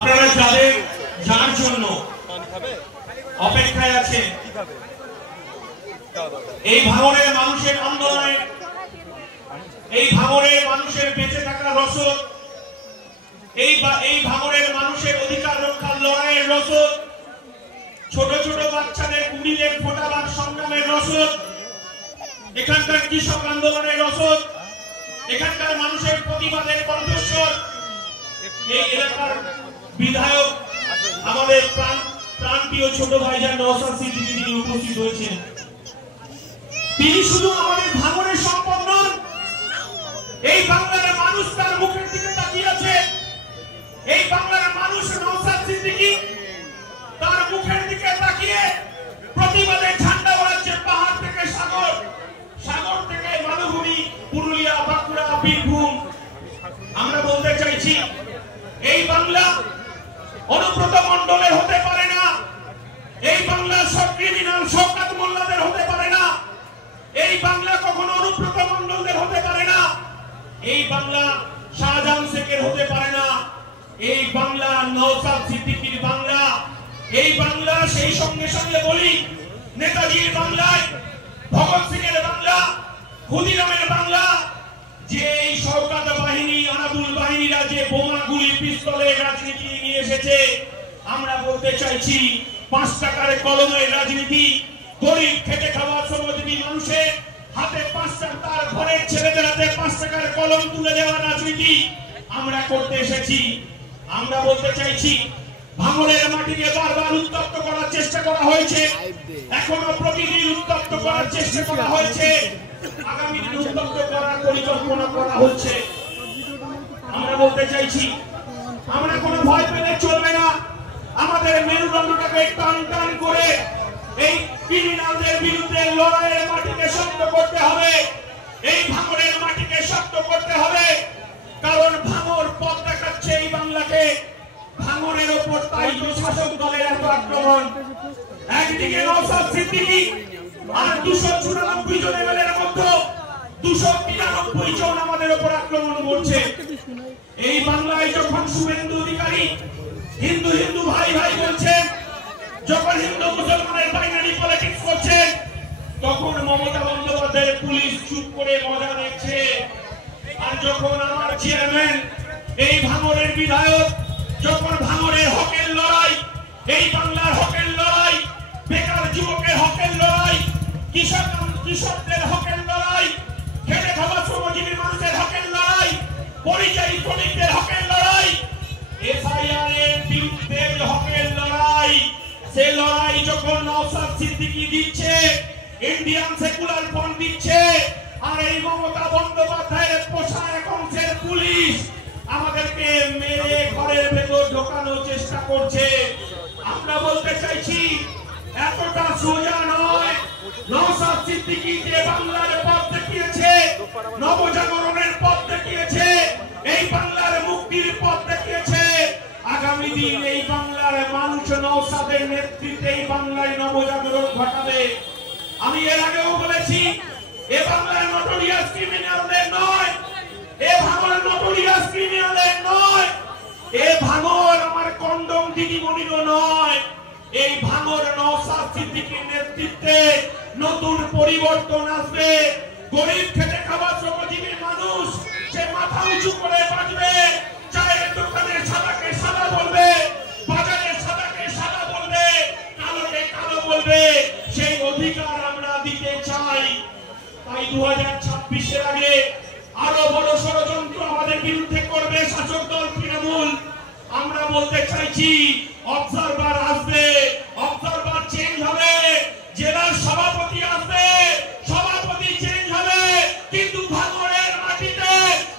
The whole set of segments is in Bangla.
আপনারা যাদের যার জন্য অপেক্ষায় আছেন এই ভাঙড়ের মানুষের আন্দোলনে, এই ভাঙড়ের মানুষের বেঁচে থাকার রসদ, এই ভাঙড়ের মানুষের অধিকার রক্ষার লড়াইয়ের রসদ, ছোট ছোট বাচ্চাদের কুড়িলের ফোটাবার সংগ্রামের রসদ, এখানকার কৃষক আন্দোলনের রসদ, এখানকার মানুষের প্রতিবাদের কণ্ঠস্বর এই এলাকার বিধায়ক আমাদের প্রাণপ্রিয় ছোট ভাইজান নওশাদ সিদ্দিকী তিনি উপস্থিত হয়েছেন। তিনি শুধু আমাদের ভাঙড়ের সম্পদ নন, এই বাংলার মানুষ তার মুখের দিকে তাকিয়ে আছে। এই বাংলার মানুষ নওশাদ সিদ্দিকী তার মুখের দিকে তাকিয়ে প্রতিবাদের ঝান্ডা ওড়াচ্ছে। পাহাড় থেকে সাগর, সাগর থেকে মালভূমি, পুরুলিয়া, বাঁকুড়া, বীরভূম। আমরা বলতে চাইছি এই বাংলা অনুব্রত মণ্ডলের হতে পারে না, এই বাংলা সব ক্রিমিনাল শওকত মোল্লাদের হতে পারে না, এই বাংলা কখনো অনুব্রত মণ্ডলদের হতে পারে না, এই বাংলা শাহজাহান শেখের হতে পারে না, এই বাংলা নওশাদ সিদ্দিকীর বাংলা। এই বাংলা সেই সঙ্গে সঙ্গে বলি নেতাজির বাংলায়, ভগৎ সিং এর বাংলা, ক্ষুদিরামের বাংলা। যে এই শওকত বাহিনী, আনাদুল বাহিনীরা যে বোমা গুলি পিস্তলের রাজনীতি নিয়ে এসেছে, আমরা বলতে চাইছি 5 টাকার কলমের রাজনীতি, গরিব খেটে খাওয়া শ্রমজীবী মানুষের হাতে 5 টাকা, তার ঘরের ছেলেদের হাতে 5 টাকার কলম তুলে দেওয়ার রাজনীতি আমরা করতে এসেছি। আমরা বলতে চাইছি ভাঙড়ের মাটিকে বারবার উত্তপ্ত করার চেষ্টা করা হয়েছে, এখনো প্রতিদিন উত্তপ্ত করার চেষ্টা করা হয়েছে, আগামী দিনে উত্তপ্ত করার পরিকল্পনা করা হচ্ছে। আমরা বলতে চাইছি আমরা কোনো ভয় পেলে চলবে না, আমাদের মেরুদণ্ডটাকে টান টান করে এই ক্রিমিনালদের বিরুদ্ধে লড়াইয়ের মাটিকে শক্ত করতে হবে, এই ভাঙড়ের মাটিকে শক্ত করতে হবে। কারণ ভাঙড় পথ দেখাচ্ছে এই বাংলাকে, ভাঙড়ের ওপর তাই শাসক দলের এত আক্রমণ। একদিকে নওশাদ সিদ্দিকী আর 294 জন এমএলএর মধ্যে 293 জন আমাদের উপর আক্রমণ করছে। এই বাংলায় যখন শুভেন্দু অধিকারী হিন্দু হিন্দু ভাই ভাই বলছেন, যখন হিন্দু মুসলমানের বাইনারি পলিটিক্স করছেন, তখন মমতা বন্দ্যোপাধ্যায়ের পুলিশ চুপ করে মজা দেখছে। আর যখন আমার চেয়ারম্যান, এই ভাঙড়ের বিধায়ক, যখন ভাঙড়ের হকের লড়াই, এই বাংলার হকের লড়াই, বেকার যুবকের হকের লড়াই, কৃষকদের হকের লড়াই, খেটে খাওয়া শ্রমজীবী মানুষের হকের লড়াই, পরিযায়ী শ্রমিকদের হকের লড়াই, এসআইআর এর বিরুদ্ধে হকের লড়াই, সে লড়াই যখন নওশাদ সিদ্দিকী দিচ্ছে, ইন্ডিয়ান সেকুলার ফ্রন্ট দিচ্ছে, আর এই মমতা বন্দ্যোপাধ্যায়ের পোষা এক অংশের পুলিশ আমাদেরকে মেরে ঘরের ভেতর ঢোকানোর চেষ্টা করছে। আমরা বলতে চাইছি এতটা সোজা নয়। নওশাদ সিদ্দিকী যে বাংলার পথ দেখিয়েছে, নবজাগরণের পথ দেখিয়েছে, এই বাংলার মুক্তির পথ দেখিয়েছে, আগামী দিন এই বাংলার মানুষ নওশাদের নেতৃত্বে এই বাংলায় নবজাগরণ ঘটাবে। আমি এর আগেও বলেছি এ বাংলার নটোরিয়াস ক্রিমিনালদের নয়, এ ভাঙড় নটোরিয়াস ক্রিমিনালের নয়, এ ভাঙড় আমার কন্ডম দিদিমণিরও নয়, এই ভাঙড় নওশাদ সিদ্দিকীর নেতৃত্বে নতুন পরিবর্তন আসবে। গরিব খেটে খাওয়া শ্রমজীবী মানুষ সে মাথা উঁচু করে বাঁচবে, চায়ের দোকানে সাদাকে সাদা বলবে, বাজারে সাদাকে সাদা বলবে, কালোকে কালো বলবে, সেই অধিকার আমরা দিতে চাই। তাই 2026-এর আগে আরো বড় ষড়যন্ত্র আমাদের বিরুদ্ধে করবে শাসক দল তৃণমূল। আমরা বলতে চাইছি অবজারভার আসবে, অবজারভার চেঞ্জ হবে, জেলার সভাপতি আসবে, সভাপতি চেঞ্জ হবে, কিন্তু ভাঙড়ের মাটিতে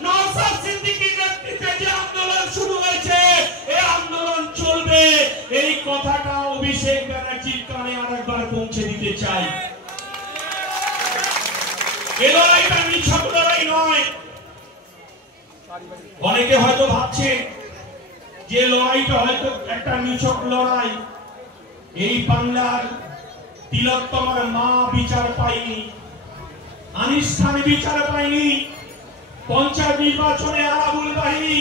নওশাদ সিদ্দিকীর নেতৃত্বে যে আন্দোলন শুরু হয়েছে, এই আন্দোলন চলবে। এই কথাটা অভিষেক ব্যানার্জির কানে আরেকবার পৌঁছে দিতে চাই। এই লড়াইটা নিছক লড়াই নয়। অনেকে হয়তো ভাবছেন যে লড়াইটা হয়তো একটা নিছক লড়াই। এই বাংলার তিলোত্তমার মা বিচার পায়নি, আনিষ্ঠান বিচার পায়নি, পঞ্চায়েত নির্বাচনে আরাবুল বাহিনী,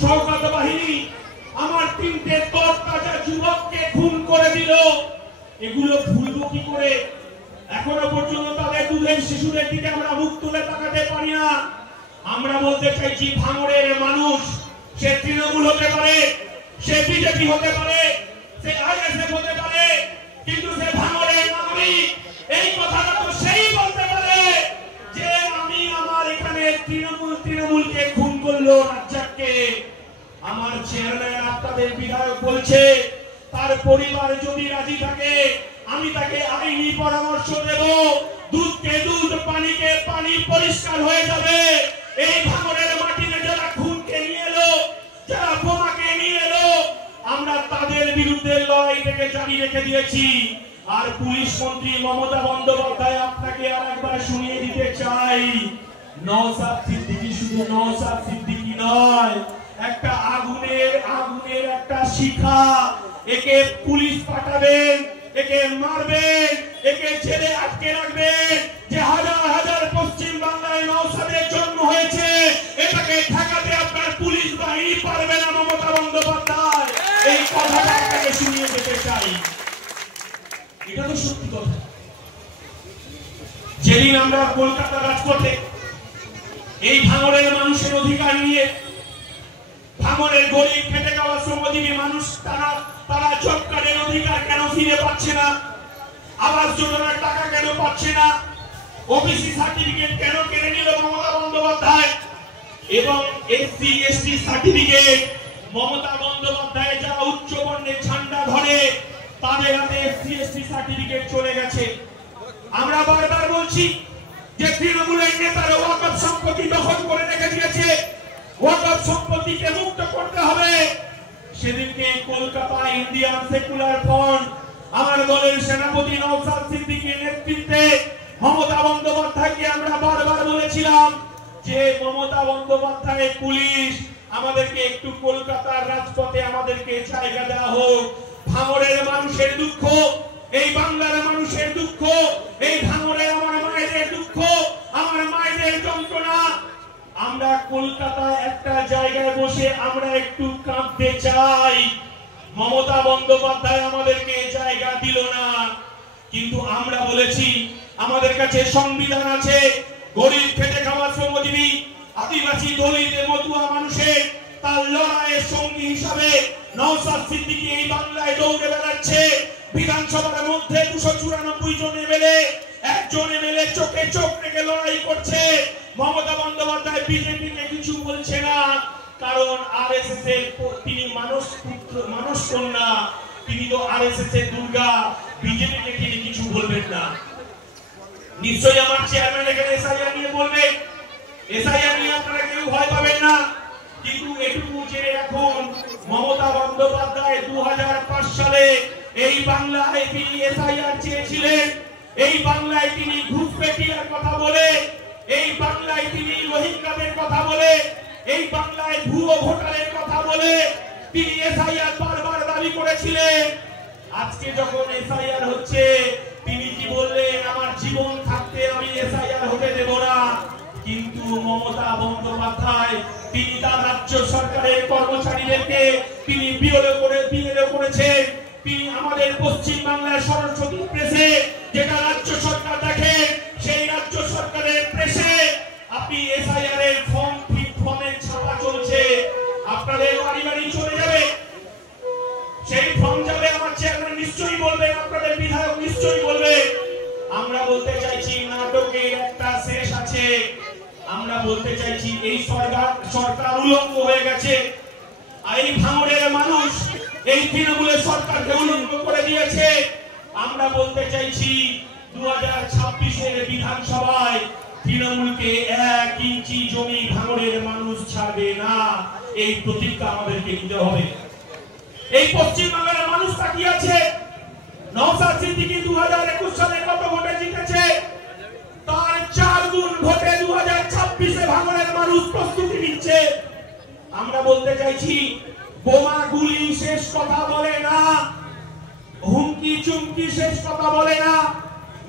শওকত বাহিনী আমার 3টে তরতাজা যুবককে খুন করে দিল, এগুলো ভুলবো কি করে? এখনো পর্যন্ত তাদের দুধের শিশুদের দিকে আমরা মুখ তুলে তাকাতে পারি না। আমরা বলতে চাইছি ভাঙড়ের মানুষ, সে তৃণমূল হতে পারে, সে বিজেপি হতে পারে, সে আইএসএফ হতে পারে, কিন্তু সে ভাঙড়ের নাগরিক। এই কথাটা তো সেই বলতে পারে যে আমি আমার এখানে তৃণমূলকে খুন করলো রাজ্জাককে। আমার চেয়ারম্যান আপনাদের বিধায়ক বলছে তার পরিবার যদি রাজি থাকে আমি তাকে আইনি পরামর্শ দেব, দুধকে দুধ, পানিকে পানি, পরিষ্কার হয়ে যাবে। এই ভাঙড়ের মাটিতে যারা খুনকে নিয়ে এলো, যারা বোমাকে নিয়ে এলো, আমরা তাদের বিরুদ্ধে লড়াইটাকে জারি রেখে দিয়েছি। আর পুলিশ মন্ত্রী মমতা বন্দ্যোপাধ্যায় আপনাকে আর একবার শুনিয়ে দিতে চাই, নওশাদ সিদ্দিকী শুধু নওশাদ সিদ্দিকী নয়, একটা আগুনের একটা শিখা। একে পুলিশ পাঠাবেন, একে মারবেন, একে জেলে আটকে রাখবেন। যে হাজার হাজার পশ্চিম বাংলায় নওশাদের জন্ম হয়েছে, এটাকে ঠেকাতে আপনার পুলিশ বাহিনী পারবে না মমতা বন্দ্যোপাধ্যায়। এই কথাটা আপনাকে শুনিয়ে দিতে চাই, এটা তো সত্যি কথা। যেদিন আমরা কলকাতা রাজপথে এই ভাঙড়ের মানুষের অধিকার নিয়ে, ভাঙড়ের গরিব খেটে খাওয়া শ্রমজীবী মানুষ তারা জব কার্ডের অধিকার কেন ফিরে পাচ্ছে না, আবাস যোজনার টাকা কেন পাচ্ছে না, ওবিসি সার্টিফিকেট কেন কেড়ে নিল মমতা বন্দ্যোপাধ্যায়, এবং SC ST certificate Mamata Bandyopadhyay যারা উচ্চ বর্ণের ঝান্ডা ধরে তাদের হাতে এসসি এসটি সার্টিফিকেট চলে গেছে। আমরা বারবার বলছি যে তৃণমূলের নেতারা ওয়াকফ সম্পত্তি দখল করে রেখে দিয়েছে, ওয়াকফ সম্পত্তিকে মুক্ত করতে হবে। সেদিনকে কলকাতা ইন্ডিয়ান সেকুলার ফ্রন্ট, আমার দলের সেনাপতি নওশাদ সিদ্দিকীর নেতৃত্বে মমতা বন্দ্যোপাধ্যায়কে আমরা বারবার বলেছিলাম যে মমতা বন্দ্যোপাধ্যায়, পুলিশ, আমাদেরকে একটু কলকাতার রাজপথে আমাদেরকে জায়গা দেওয়া হোক। ভাঙড়ের মানুষের দুঃখ, এই বাংলার মানুষের দুঃখ, এই ভাঙড়ের আমার মায়েদের দুঃখ, আমার মায়েদের যন্ত্রণা, আমরা কলকাতায় একটা জায়গায় বসে আমরা একটু কাঁদতে চাই। মমতা বন্দ্যোপাধ্যায় আমাদেরকে জায়গা দিল না, কিন্তু আমরা বলেছি আমাদের কাছে সংবিধান আছে। গরিব খেটে খাওয়া শ্রমজীবী, আদিবাসী, দলিত, মতুয়া মানুষের তার লড়াইয়ের সঙ্গী হিসাবে নওশাদ সিদ্দিকী এই বাংলায় দৌড়ে বেড়াচ্ছে। বিধানসভার মধ্যে 294 জন এমএলএ, একজন এমএলএ চোখে চোখ রেখে লড়াই করছে। মমতা বন্দ্যোপাধ্যায় বিজেপিকে কিছু বলছে না, কারণ আরএসএস এর তিনি মানস পুত্র, মানস কন্যা, তিনি তো আরএসএস এর দুর্গা। বিজেপিকে তিনি কিছু বলবেন না। নিশ্চয়ই আমার চেয়ারম্যান এখানে এসআইআর নিয়ে বলবে, এসআইআর নিয়ে আপনারা কেউ ভয় পাবেন না, কিন্তু এটুকু জেনে রাখুন মমতা বন্দ্যোপাধ্যায় 2005 সালে এই বাংলায় তিনি এসআইআর চেয়েছিলেন। এই বাংলায় তিনি ঘুষপেটিয়ার কথা বলে, এই বাংলায় তিনি রোহিঙ্গাদের কথা বলে, এই বাংলায় ভুয়ো ভোটারের কথা বলে তিনি এসআইআর বারবার দাবি করেছিলেন। আজকে যখন এসআইআর হচ্ছে তিনি কি বললেন, আমার জীবন থাকতে আমি এসআইআর হতে দেব না। কিন্তু মমতা বন্দ্যোপাধ্যায় তিনি তার রাজ্য সরকারের কর্মচারীদেরকে তিনি বিএলও করেছেন। তিনি আমাদের পশ্চিম বাংলার সরস্বতী প্রেসে, যেটা রাজ্য সরকার দেখে, সেই রাজ্য সরকারের প্রেসে আপনি এসআইআর এর ফর্মের ছাপা চলছে, আপনাদের বাড়ি বাড়ি চলে যাবে, সেই ফর্ম যাবে। আমার চেয়ারম্যান নিশ্চয়ই বলবেন, আপনাদের বিধায়ক নিশ্চয়ই বলবে। আমরা বলতে চাইছি নাটকের একটা শেষ আছে। আমরা বলতে চাইছি এই সরকার উলঙ্গ হয়ে গেছে। আর এই ভাঙড়ের মানুষ এই তৃণমূলের সরকারকে উলঙ্গ করে দিয়েছে। আমরা বলতে চাইছি 2026-এর বিধানসভায় তৃণমূলকে 1 ইঞ্চি জমি ভাঙড়ের মানুষ ছাড়বে না। এই প্রতিজ্ঞা আমাদেরকে নিতে হবে। এই পশ্চিম বাংলার মানুষ তাকিয়ে আছে। নওশাদ সিদ্দিকী 2021 সালে কত ভোটে জিতেছে, তার 4 গুণ ভোটে 2026-এ ভাঙড়ের মানুষ প্রস্তুতি নিচ্ছে। আমরা বলতে চাইছি বোমা গুলি শেষ কথা বলে না, হুমকি চুমকি শেষ কথা বলে না,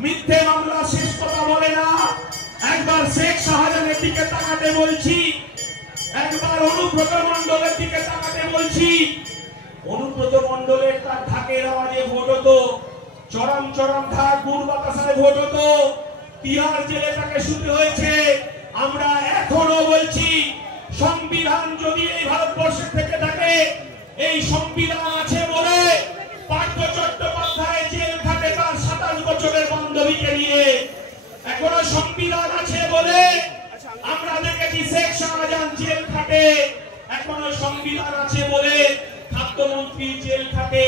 মিথ্যে মামলা শেষ কথা বলে না। একবার শেখ শাহজাহানের দিকে তাকাতে বলছি, একবার অনুব্রত মণ্ডলের দিকে তাকাতে বলছি। অনুব্রত মণ্ডলের তার ঢাকের আওয়াজে ভোট হতো, চরম চরম ঢাক গুড় বাতাসায় ভোট হতো, তিহার জেলে তাকে শুতে হয়েছে। আমরা এখনো বলছি, সংবিধান যদি এই ভারতবর্ষের থেকে থাকে, এই সংবিধান আছে বলে পার্থ চট্টোপাধ্যায় জেল খাটে তার 27 বছরের বান্ধবীকে নিয়ে। এখনো সংবিধান আছে বলে আমরা দেখেছি শেখ শাহজাহান জেল খাটে। এখনো সংবিধান আছে বলে খাদ্যমন্ত্রী জেল খাটে।